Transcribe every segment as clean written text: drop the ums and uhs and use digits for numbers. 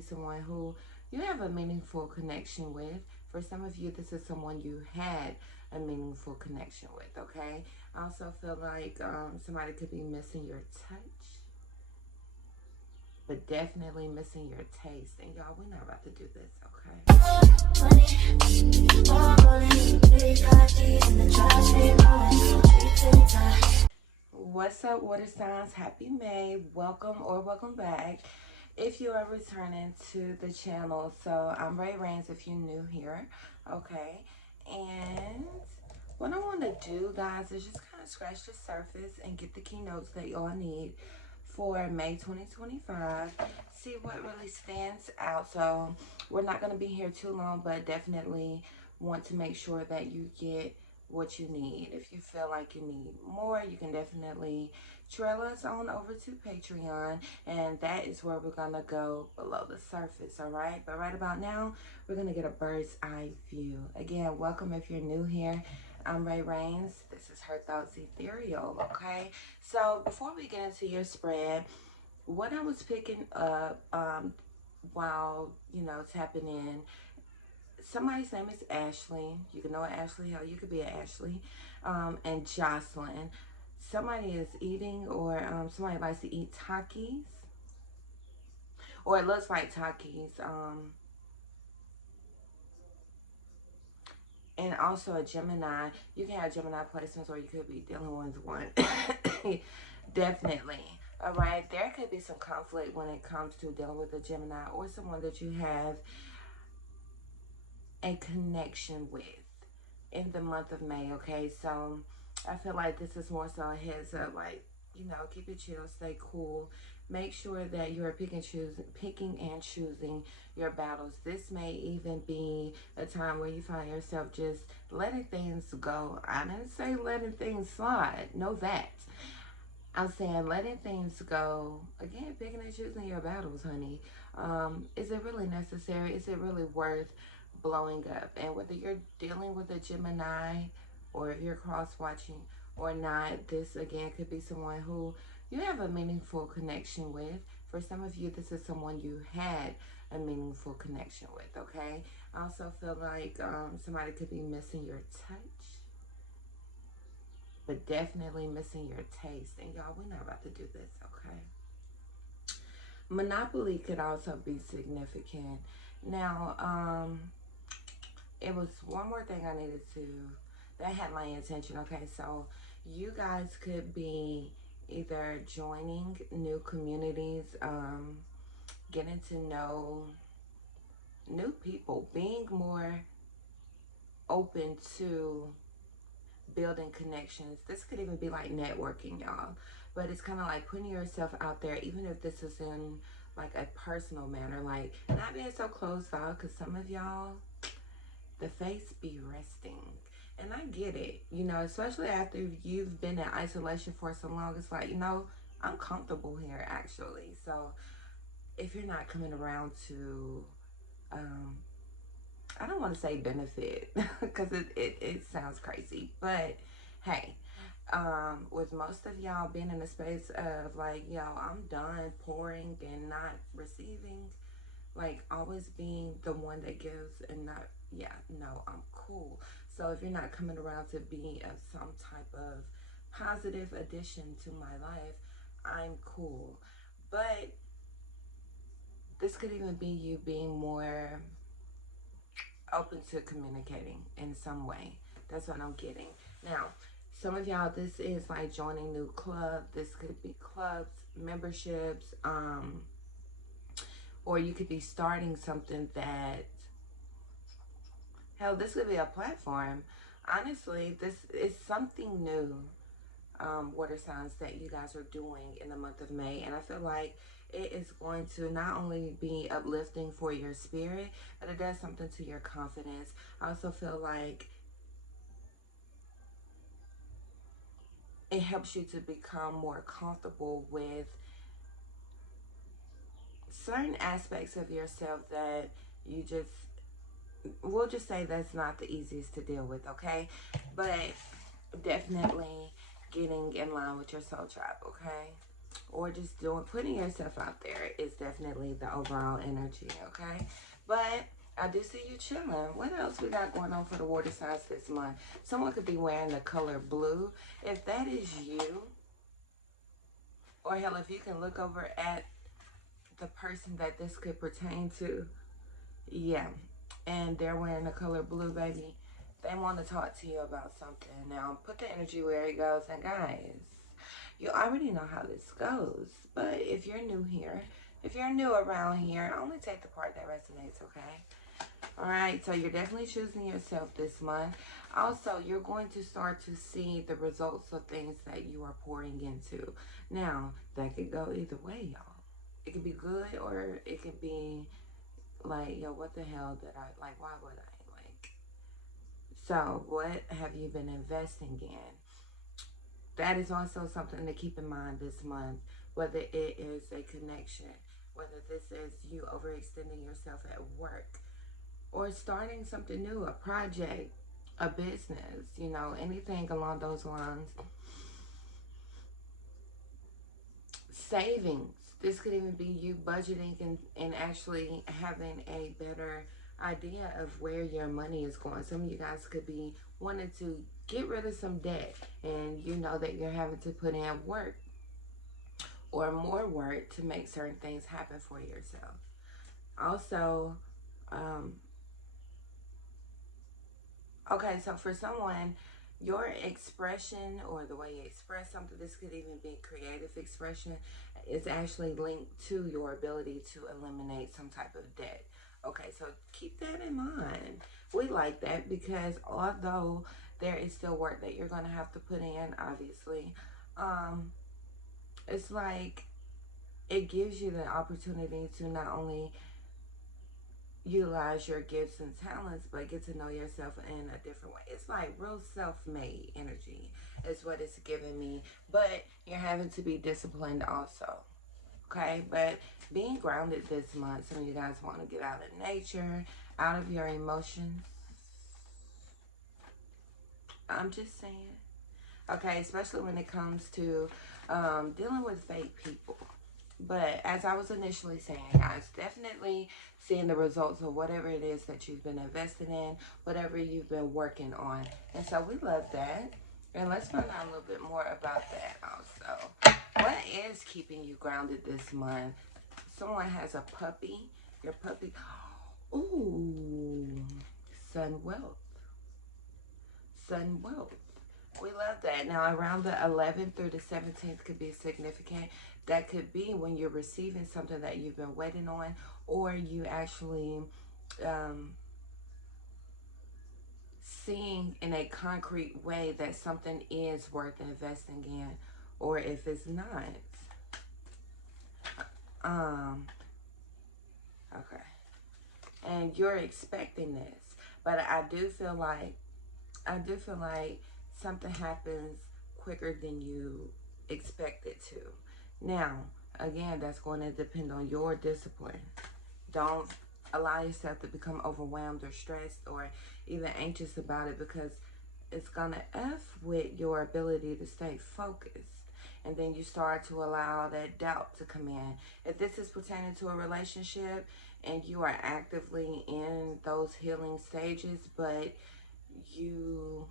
Someone who you have a meaningful connection with. For some of you, this is someone you had a meaningful connection with, okay? I also feel like somebody could be missing your touch, but definitely missing your taste. And y'all, we're not about to do this, okay? What's up, water signs? Happy May. Welcome or welcome back if you are returning to the channel. So I'm Ray Rains if you're new here, okay? And what I want to do, guys, is just kind of scratch the surface and get the keynotes that y'all need for May 2025. See what really stands out. So we're not going to be here too long, but definitely want to make sure that you get what you need. If you feel like you need more, you can definitely trail us on over to Patreon, and that is where we're gonna go below the surface. All right, but right about now we're gonna get a bird's eye view. Again, welcome if you're new here. I'm Ray Rains. This is Her Thoughts Ethereal. Okay, so before we get into your spread, what I was picking up while tapping in, somebody's name is Ashley. You can know Ashley. Hell, you could be an Ashley. And Jocelyn. Somebody is eating, or somebody likes to eat Takis. Or it looks like Takis. And also a Gemini. You can have Gemini placements, or you could be dealing with one. Definitely. All right. There could be some conflict when it comes to dealing with a Gemini or someone that you have a connection with in the month of May, okay? So I feel like this is more so a heads up, like, keep it chill, stay cool. Make sure that you are picking and choosing your battles. This may even be a time where you find yourself just letting things go. I didn't say letting things slide. Know that. I'm saying letting things go. Again, picking and choosing your battles, honey. Is it really necessary? Is it really worth blowing up? And whether you're dealing with a Gemini or if you're cross-watching or not, this again could be someone who you have a meaningful connection with. For some of you, this is someone you had a meaningful connection with, okay? I also feel like somebody could be missing your touch, but definitely missing your taste. And y'all, we're not about to do this, okay? Monopoly could also be significant. Now, it was one more thing I needed to, that had my attention. Okay, so you guys could be either joining new communities, getting to know new people, being more open to building connections. This could even be like networking, y'all, but it's kind of like putting yourself out there, even if this is in like a personal manner, like not being so closed off, because some of y'all, the face be resting. And I get it, especially after you've been in isolation for so long. It's like, I'm comfortable here, actually. So if you're not coming around to, I don't want to say benefit, because it sounds crazy. But hey, with most of y'all being in a space of like, yo, I'm done pouring and not receiving, like always being the one that gives and not, I'm cool. So if you're not coming around to be of some type of positive addition to my life, I'm cool. But this could even be you being more open to communicating in some way. That's what I'm getting. Now, some of y'all, this is like joining new clubs. This could be clubs, memberships, or you could be starting something that, hell, this could be a platform. Honestly, this is something new, water signs, that you guys are doing in the month of May. And I feel like it is going to not only be uplifting for your spirit, but it does something to your confidence. I also feel like it helps you to become more comfortable with certain aspects of yourself that you just, we'll just say that's not the easiest to deal with, okay? But definitely getting in line with your soul tribe, okay? or just putting yourself out there is definitely the overall energy, okay? But I do see you chilling. What else we got going on for the water signs this month? Someone could be wearing the color blue. If that is you, or hell, if you can look over at the person that this could pertain to, yeah, and they're wearing the color blue, baby, they want to talk to you about something. Now, put the energy where it goes. And guys, you already know how this goes. But if you're new here, if you're new around here, only take the part that resonates, okay? All right, so you're definitely choosing yourself this month. Also, you're going to start to see the results of things that you are pouring into. Now, that could go either way, y'all. It could be good, or it could be like, yo, what the hell did I, like, why would I, like, so what have you been investing in? That is also something to keep in mind this month, whether it is a connection, whether this is you overextending yourself at work, or starting something new, a project, a business, you know, anything along those lines. Savings. This could even be you budgeting and actually having a better idea of where your money is going. Some of you guys could be wanting to get rid of some debt, and you know that you're having to put in work or more work to make certain things happen for yourself. Also, okay, so for someone, your expression or the way you express something, this could even be creative expression, is actually linked to your ability to eliminate some type of debt. Okay, so keep that in mind. We like that because although there is still work that you're going to have to put in, obviously, it's like it gives you the opportunity to not only utilize your gifts and talents, but get to know yourself in a different way. It's like real self-made energy is what it's giving me, but you're having to be disciplined also, okay? But being grounded this month, some of you guys want to get out of nature, out of your emotions. I'm just saying, okay, especially when it comes to dealing with fake people. But as I was initially saying, guys, definitely seeing the results of whatever it is that you've been invested in, whatever you've been working on. And so we love that. And let's find out a little bit more about that also. What is keeping you grounded this month? Someone has a puppy. Your puppy. Ooh, sun wealth. Sun wealth. We love that. Now, around the 11th through the 17th could be significant. That could be when you're receiving something that you've been waiting on, or you actually seeing in a concrete way that something is worth investing in, or if it's not. Okay. And you're expecting this. But I do feel like something happens quicker than you expect it to. Now, again, that's going to depend on your discipline. Don't allow yourself to become overwhelmed or stressed or even anxious about it, because it's going to F with your ability to stay focused. And then you start to allow that doubt to come in. If this is pertaining to a relationship and you are actively in those healing stages, but you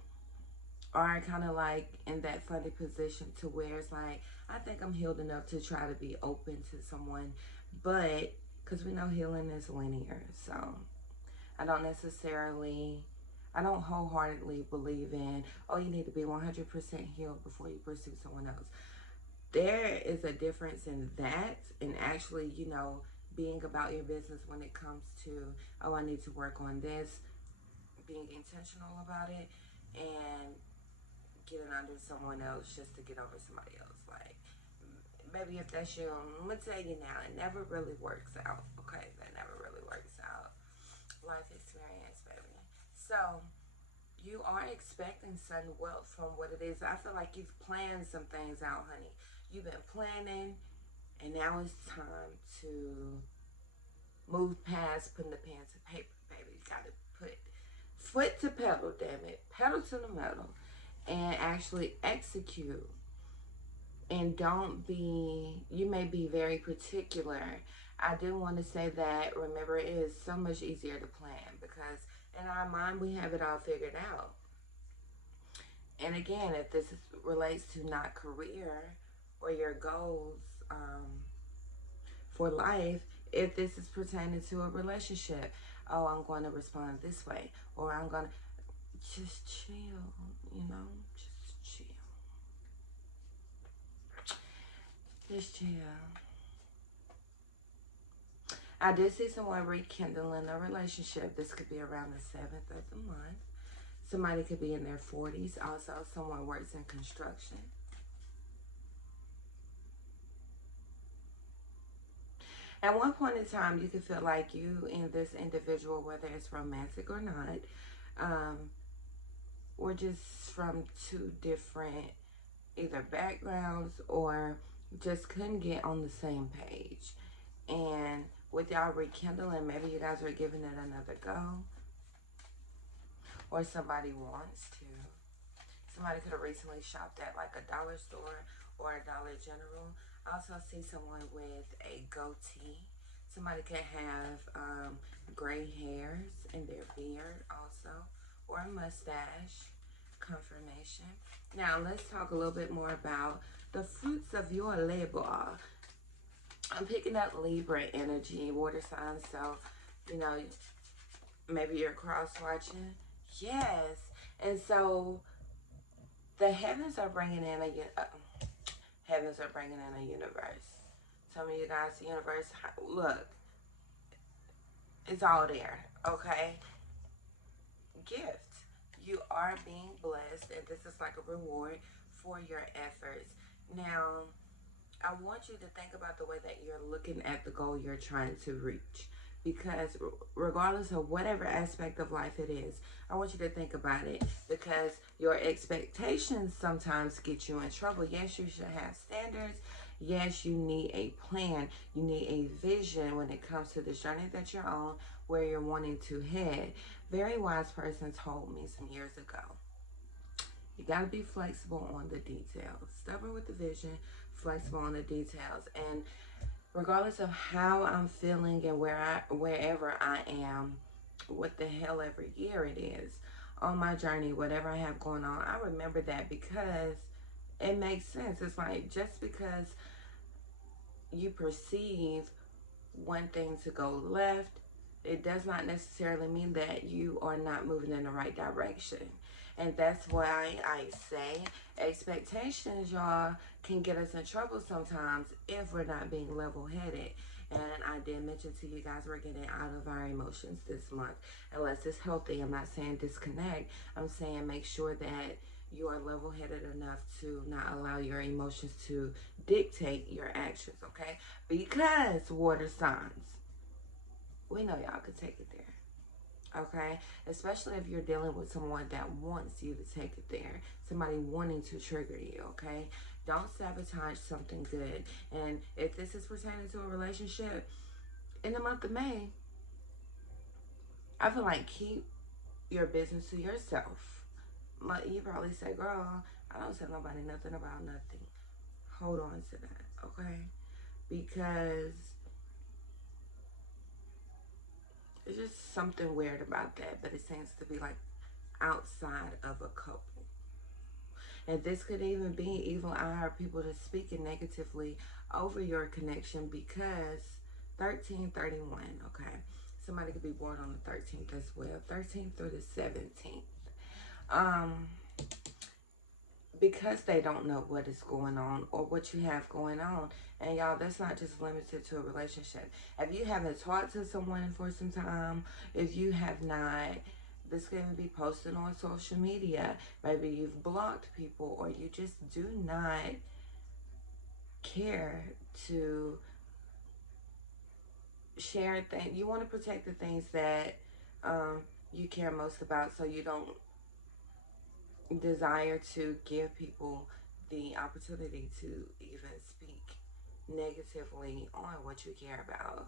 are kind of like in that funny position to where it's like, I think I'm healed enough to try to be open to someone, but because we know healing is linear, so I don't wholeheartedly believe in, oh, you need to be 100% healed before you pursue someone else. There is a difference in that and actually, you know, being about your business when it comes to, oh, I need to work on this, being intentional about it, and getting under someone else just to get over somebody else. Like, maybe if that's you, I'm gonna tell you now, it never really works out. Okay, that never really works out. Life experience, baby. So you are expecting sudden wealth from what it is. I feel like you've planned some things out, honey. You've been planning, and now it's time to move past putting the pen to paper, baby. You gotta put foot to pedal, damn it, pedal to the metal, and actually execute And don't be, you may be very particular. I do want to say that, remember, it is so much easier to plan because in our mind we have it all figured out. And again, if this relates to not career or your goals for life, if this is pertaining to a relationship, oh, I'm going to respond this way, or I'm going to just chill, you know, just chill. Just chill. I did see someone rekindling a relationship. This could be around the 7th of the month. Somebody could be in their 40s. Also, someone works in construction. At one point in time, you could feel like you and this individual, whether it's romantic or not, were just from two different either backgrounds or just couldn't get on the same page. And with y'all rekindling, maybe you guys are giving it another go, or somebody wants to. Somebody could have recently shopped at like a dollar store or a Dollar General. I also see someone with a goatee. Somebody could have gray hairs in their beard also, or a mustache. Confirmation. Now let's talk a little bit more about the fruits of your labor. I'm picking up Libra energy, water signs, so you know, maybe you're cross watching. Yes. And so the heavens are bringing in heavens are bringing in a universe. Some of you guys, the universe, look, it's all there, okay? Gift. You are being blessed, and this is like a reward for your efforts. Now, I want you to think about the way that you're looking at the goal you're trying to reach. Because regardless of whatever aspect of life it is, I want you to think about it, because your expectations sometimes get you in trouble. Yes, you should have standards. Yes, you need a plan. You need a vision when it comes to this journey that you're on, where you're wanting to head. Very wise person told me some years ago, you got to be flexible on the details. Stubborn with the vision, flexible on the details. And regardless of how I'm feeling and wherever I am, what the hell every year it is, on my journey, whatever I have going on, I remember that because it makes sense. It's like, just because you perceive one thing to go left, it does not necessarily mean that you are not moving in the right direction. And that's why I say expectations, y'all, can get us in trouble sometimes if we're not being level-headed. And I did mention to you guys, we're getting out of our emotions this month. Unless it's healthy, I'm not saying disconnect. I'm saying make sure that you are level-headed enough to not allow your emotions to dictate your actions, okay? Because water signs, we know y'all could take it there, okay? Especially if you're dealing with someone that wants you to take it there, somebody wanting to trigger you, okay? Don't sabotage something good. And if this is pertaining to a relationship, in the month of May, I feel like keep your business to yourself. You probably say, girl, I don't tell nobody nothing about nothing. Hold on to that, okay? Because there's just something weird about that, but it seems to be like outside of a couple. And this could even be I heard people just speaking negatively over your connection because 1331, okay? Somebody could be born on the 13th as well, 13th through the 17th. Because they don't know what is going on or what you have going on. And y'all, that's not just limited to a relationship. If you haven't talked to someone for some time, if you have not, this can be posted on social media. Maybe you've blocked people, or you just do not care to share things. You want to protect the things that you care most about, so you don't desire to give people the opportunity to even speak negatively on what you care about.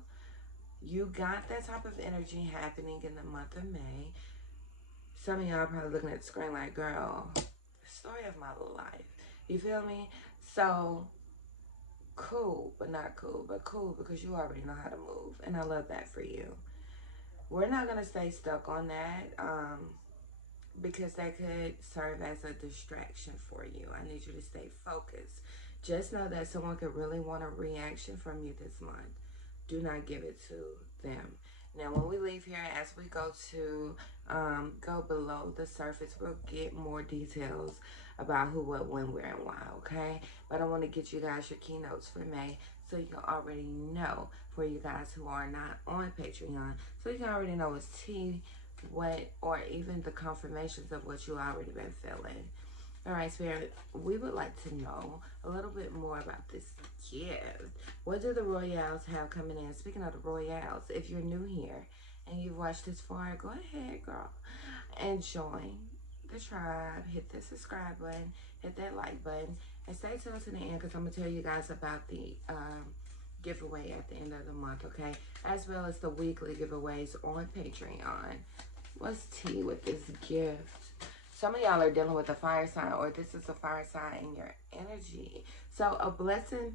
You got that type of energy happening in the month of May. Some of y'all are probably looking at the screen like, girl, the story of my life. You feel me? So cool, but not cool, but cool because you already know how to move. And I love that for you. We're not going to stay stuck on that because that could serve as a distraction for you. I need you to stay focused. Just know that someone could really want a reaction from you this month. Do not give it to them. Now, when we leave here, as we go below the surface, we'll get more details about who, what, when, where, and why, okay? But I want to get you guys your keynotes for May so you can already know, for you guys who are not on Patreon, so you can already know it's tea, what, or even the confirmations of what you already been feeling. All right, Spirit, we would like to know a little bit more about this gift. What do the Royals have coming in? Speaking of the Royals, if you're new here and you've watched this far, go ahead, girl, and join the tribe. Hit the subscribe button, hit that like button, and stay tuned to the end because I'm going to tell you guys about the giveaway at the end of the month, okay? As well as the weekly giveaways on Patreon. What's tea with this gift? Some of y'all are dealing with a fire sign, or this is a fire sign in your energy. So a blessing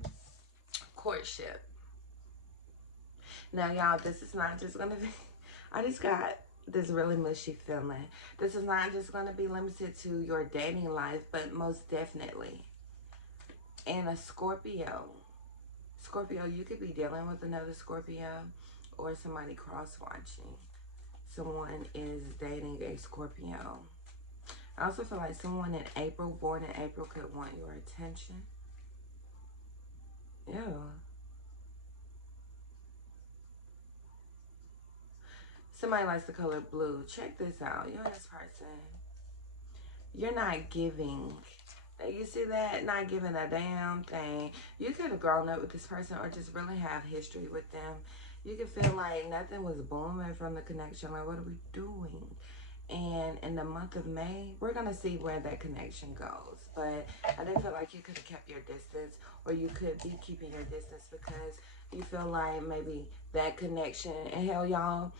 courtship. Now, y'all, this is not just going to be, I just got this really mushy feeling. This is not just going to be limited to your dating life, but most definitely in a Scorpio. Scorpio, you could be dealing with another Scorpio or somebody cross-watching. Someone is dating a Scorpio. I also feel like someone in April, born in April, could want your attention. Ew. Somebody likes the color blue. Check this out. You're this person. You're not giving. You see that? Not giving a damn thing. You could have grown up with this person or just really have history with them. You could feel like nothing was booming from the connection. Like, what are we doing? And in the month of May, we're going to see where that connection goes. But I do feel like you could have kept your distance, or you could be keeping your distance because you feel like maybe that connection, and hell, y'all,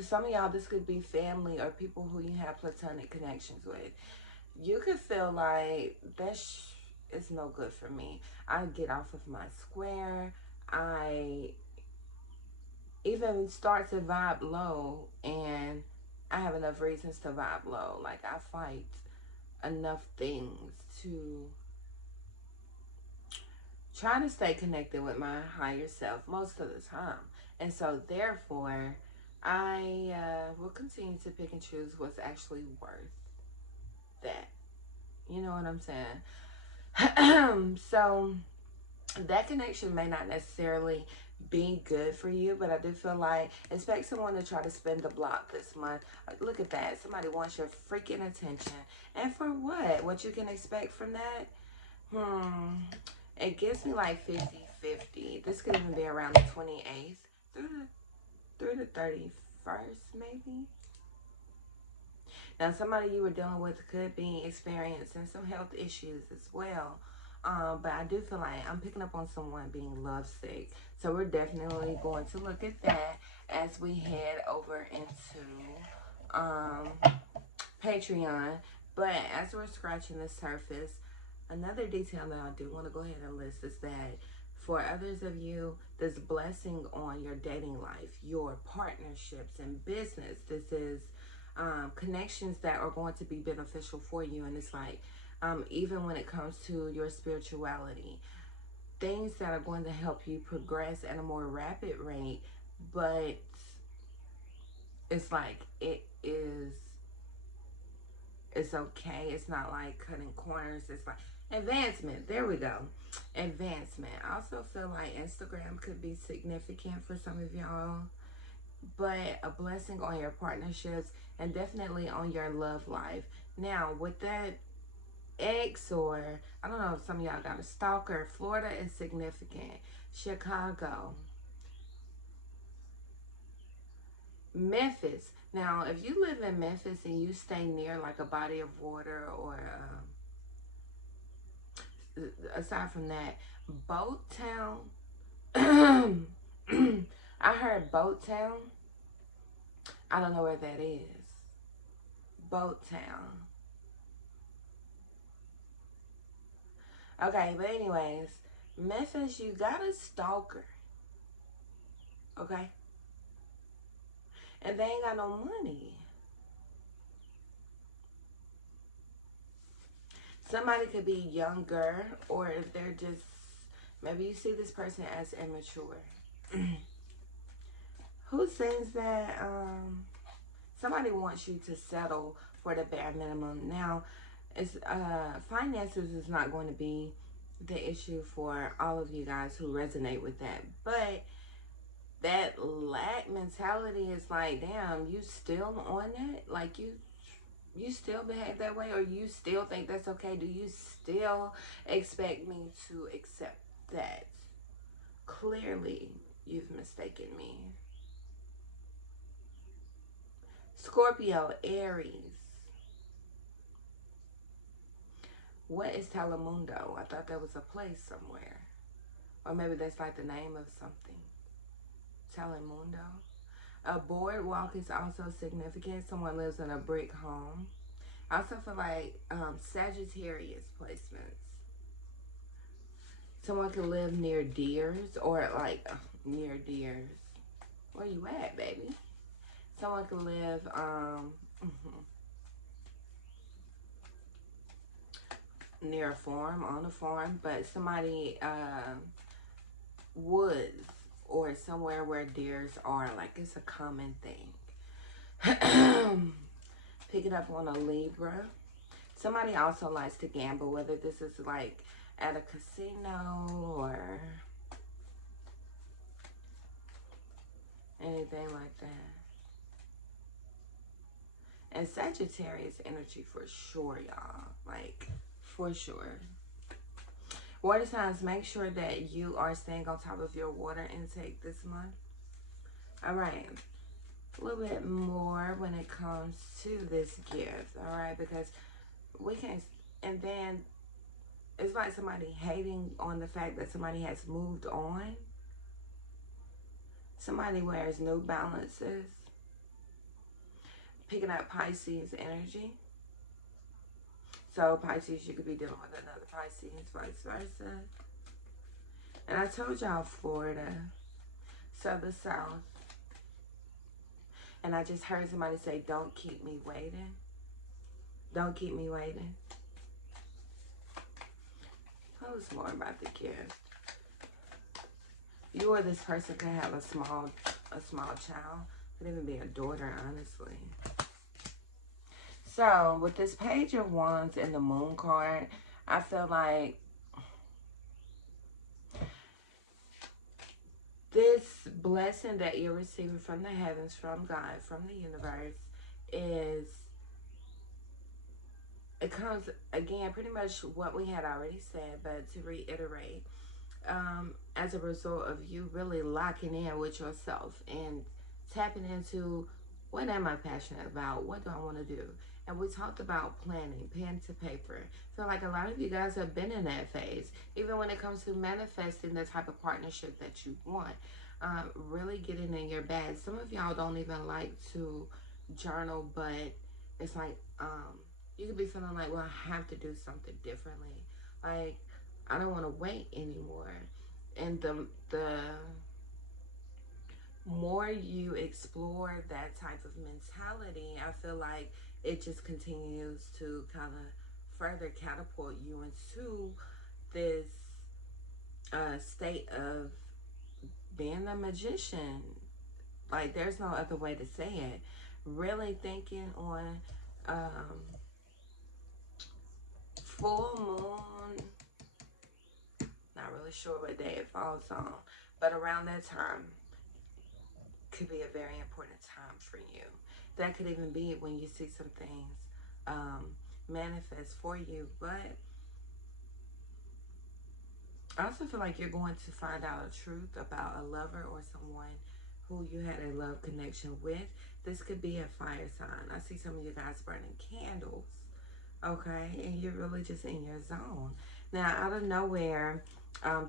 some of y'all, this could be family or people who you have platonic connections with. You could feel like this is no good for me. I get off of my square. I even start to vibe low, and I have enough reasons to vibe low. Like, I fight enough things to try to stay connected with my higher self most of the time. And so, therefore, I will continue to pick and choose what's actually worth that. You know what I'm saying? So, that connection may not necessarily be good for you, but I do feel like expect someone to try to spin the block this month. Look at that. Somebody wants your freaking attention. And for what? What you can expect from that? It gives me like 50-50. This could even be around the 28th through the 31st, maybe. Now, somebody you were dealing with could be experiencing some health issues as well. But I do feel like I'm picking up on someone being lovesick. So we're definitely going to look at that as we head over into Patreon. But as we're scratching the surface, another detail that I do want to go ahead and list is that for others of you, this blessing on your dating life, your partnerships and business, this is connections that are going to be beneficial for you. And it's like, even when it comes to your spirituality, things that are going to help you progress at a more rapid rate, but it's like it's okay. It's not like cutting corners. It's like advancement. There we go. Advancement. I also feel like Instagram could be significant for some of y'all, but a blessing on your partnerships and definitely on your love life. Now, with that ex, or I don't know if some of y'all got a stalker, Florida is significant. Chicago, Memphis. Now, if you live in Memphis and you stay near like a body of water, or aside from that, Boat Town. I heard Boat Town. I don't know where that is. Boat Town. Okay, but anyways, Memphis, you got a stalker. Okay? And they ain't got no money. Somebody could be younger, or if they're just, maybe you see this person as immature. Who sings that? Somebody wants you to settle for the bare minimum. Now, it's finances is not going to be the issue for all of you guys who resonate with that, but that lack mentality is like, damn, you still on that? Like you still behave that way, or you still think that's okay? Do you still expect me to accept that? Clearly, you've mistaken me. Scorpio, Aries. What is Telemundo? I thought that was a place somewhere. Or maybe that's like the name of something. Telemundo. A boardwalk is also significant. Someone lives in a brick home. I also feel like Sagittarius placements. Someone can live near deers, or like near deers. Where you at, baby? Someone can live near a farm, on a farm, but somebody woods or somewhere where deers are, like it's a common thing. Pick it up on a Libra. Somebody also likes to gamble, whether this is like at a casino or anything like that. And Sagittarius energy for sure, y'all. Like, for sure. Water signs, make sure that you are staying on top of your water intake this month. All right. A little bit more when it comes to this gift. All right. Because we can't. And then it's like somebody hating on the fact that somebody has moved on. Somebody wears New Balances. Picking up Pisces energy. So Pisces, you could be dealing with another Pisces, vice versa. And I told y'all Florida. So the South. And I just heard somebody say, don't keep me waiting. Don't keep me waiting. Tell us more about the gift. You or this person could have a small child. Could even be a daughter, honestly. So, with this Page of Wands and the Moon card, I feel like this blessing that you're receiving from the heavens, from God, from the universe, it comes, again, pretty much what we had already said, but to reiterate, as a result of you really locking in with yourself and tapping into, what am I passionate about? What do I want to do? And we talked about planning, pen to paper. I feel like a lot of you guys have been in that phase, even when it comes to manifesting the type of partnership that you want. Really getting in your bag. Some of y'all don't even like to journal, but it's like you could be feeling like, well, I have to do something differently. Like, I don't want to wait anymore. And the more you explore that type of mentality, I feel like it just continues to kind of further catapult you into this state of being a magician. Like, there's no other way to say it. Really thinking on full moon, not really sure what day it falls on, but around that time could be a very important time for you. That could even be when you see some things manifest for you. But I also feel like you're going to find out a truth about a lover or someone who you had a love connection with. This could be a fire sign. I see some of you guys burning candles, okay? And you're really just in your zone. Now, out of nowhere,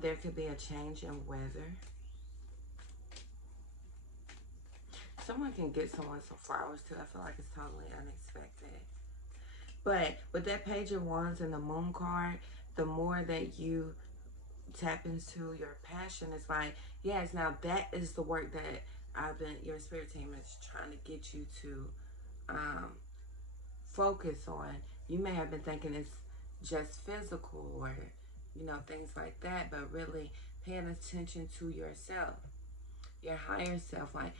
there could be a change in weather. Someone can get someone some flowers too. I feel like it's totally unexpected. But with that Page of Wands and the Moon card, the more that you tap into your passion, it's like, yes, now that is the work that your spirit team is trying to get you to focus on. You may have been thinking it's just physical or, things like that, but really paying attention to yourself, your higher self, like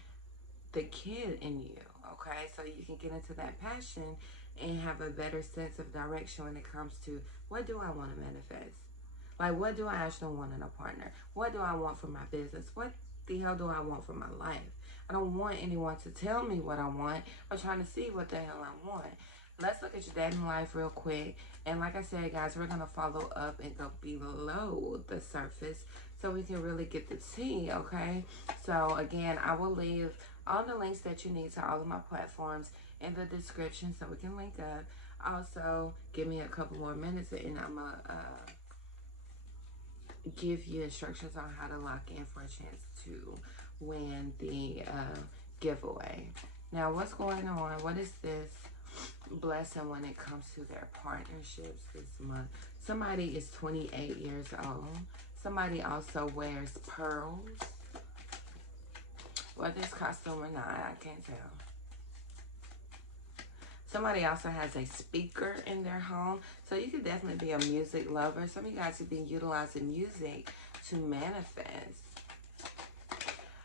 the kid in you, okay? So you can get into that passion and have a better sense of direction when it comes to, what do I want to manifest? Like, what do I actually want in a partner? What do I want for my business? What the hell do I want for my life? I don't want anyone to tell me what I want. I'm trying to see what the hell I want. Let's look at your dating life real quick. And like I said, guys, we're going to follow up and go below the surface so we can really get the tea, okay? So, again, I will leave all the links that you need to all of my platforms in the description so we can link up. Also, give me a couple more minutes and I'm going to give you instructions on how to lock in for a chance to win the giveaway. Now, what's going on? What is this blessing when it comes to their partnerships this month? Somebody is 28 years old. Somebody also wears pearls. Whether it's costume or not, I can't tell. Somebody also has a speaker in their home. So you could definitely be a music lover. Some of you guys have been utilizing music to manifest.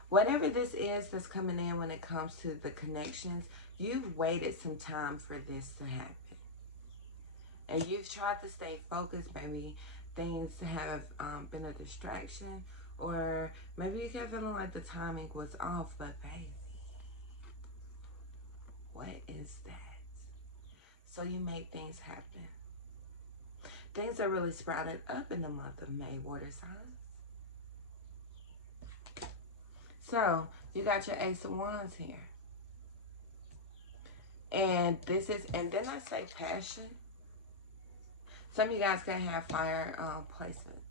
Whatever this is that's coming in when it comes to the connections, you've waited some time for this to happen. And you've tried to stay focused. Maybe things have been a distraction. Or maybe you kept feeling like the timing was off. But baby, what is that? So you made things happen. Things are really sprouted up in the month of May, water signs. So you got your Ace of Wands here. And this is, and then I say passion. Some of you guys can have fire placements.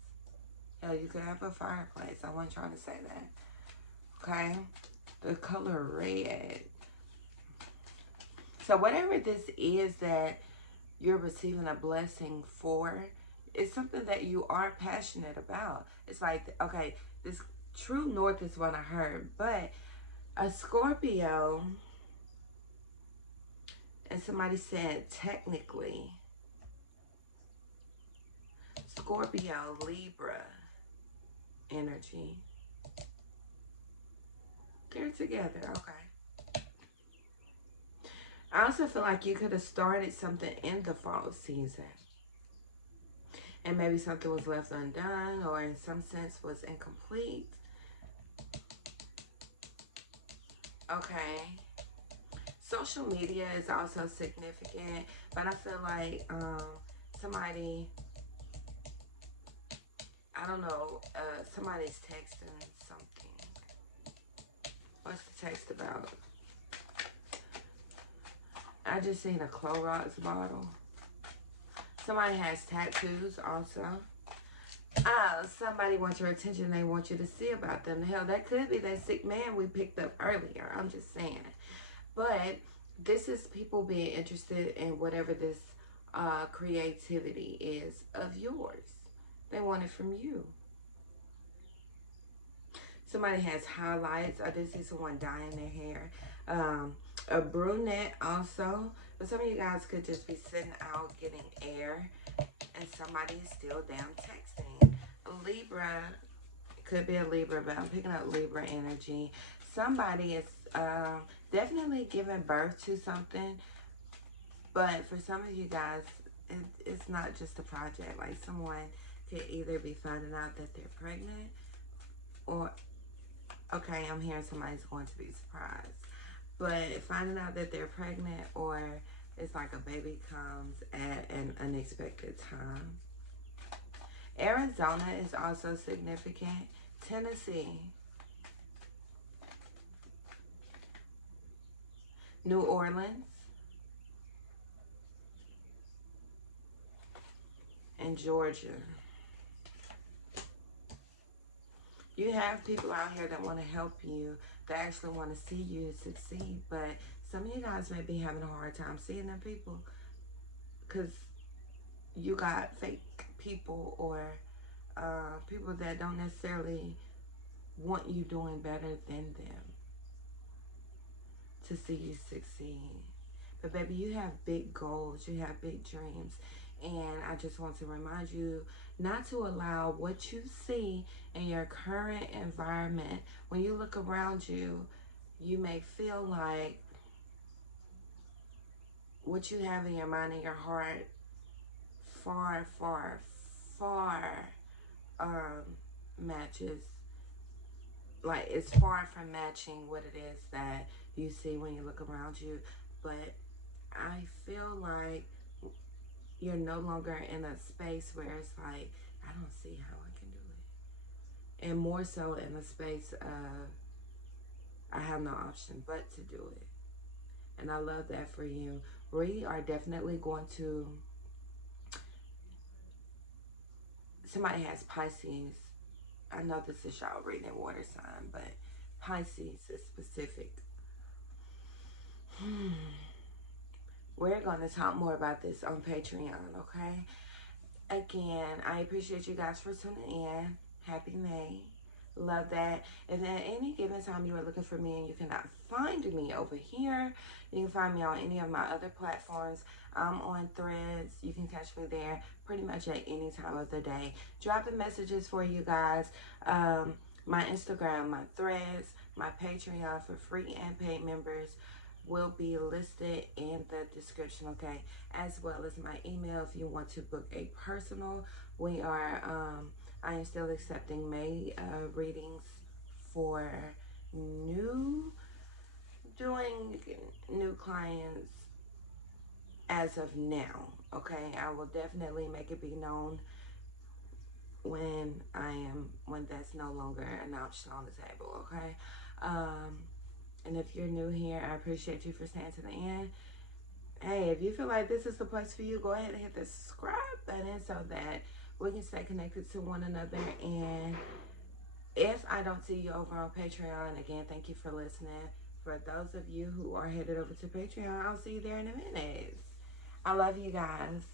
Hell, you could have a fireplace. I wasn't trying to say that. Okay? The color red. So whatever this is that you're receiving a blessing for, it's something that you are passionate about. It's like, okay, this true north is what I heard, but a Scorpio, and somebody said technically, Scorpio, Libra energy. They're together, okay. I also feel like you could have started something in the fall season. And maybe something was left undone or in some sense was incomplete. Okay. Social media is also significant. But I feel like somebody, I don't know, somebody's texting something. What's the text about? I just seen a Clorox bottle. Somebody has tattoos also. Somebody wants your attention. They want you to see about them. Hell, that could be that sick man we picked up earlier. I'm just saying. But this is people being interested in whatever this creativity is of yours. They want it from you. Somebody has highlights. I did see someone dyeing their hair. A brunette also. But some of you guys could just be sitting out getting air. And somebody is still down texting. A Libra. Could be a Libra, but I'm picking up Libra energy. Somebody is definitely giving birth to something. But for some of you guys, it's not just a project. Like someone could either be finding out that they're pregnant or... Okay, I'm hearing somebody's going to be surprised. But finding out that they're pregnant or it's like a baby comes at an unexpected time. Arizona is also significant. Tennessee. New Orleans. And Georgia. You have people out here that want to help you, that actually want to see you succeed. But some of you guys may be having a hard time seeing them people because you got fake people or people that don't necessarily want you doing better than them to see you succeed. But baby, you have big goals, you have big dreams. And I just want to remind you not to allow what you see in your current environment. When you look around you, you may feel like what you have in your mind and your heart far, far, far matches, like it's far from matching what it is that you see when you look around you. But I feel like you're no longer in a space where it's like, I don't see how I can do it. And more so in the space of, I have no option but to do it. And I love that for you. We are definitely going to, somebody has Pisces. I know this is y'all reading water sign, but Pisces is specific. We're going to talk more about this on Patreon, okay? Again, I appreciate you guys for tuning in. Happy May. Love that. If at any given time you are looking for me and you cannot find me over here, you can find me on any of my other platforms. I'm on Threads. You can catch me there pretty much at any time of the day. Dropping messages for you guys. My Instagram, my Threads, my Patreon for free and paid members will be listed in the description, okay? As well as my email if you want to book a personal. We are, I am still accepting May readings for doing new clients as of now, okay? I will definitely make it be known when that's no longer an option on the table, okay? And if you're new here, I appreciate you for staying to the end. Hey, if you feel like this is the place for you, go ahead and hit the subscribe button so that we can stay connected to one another. And if I don't see you over on Patreon, again, thank you for listening. For those of you who are headed over to Patreon, I'll see you there in a minute. I love you guys.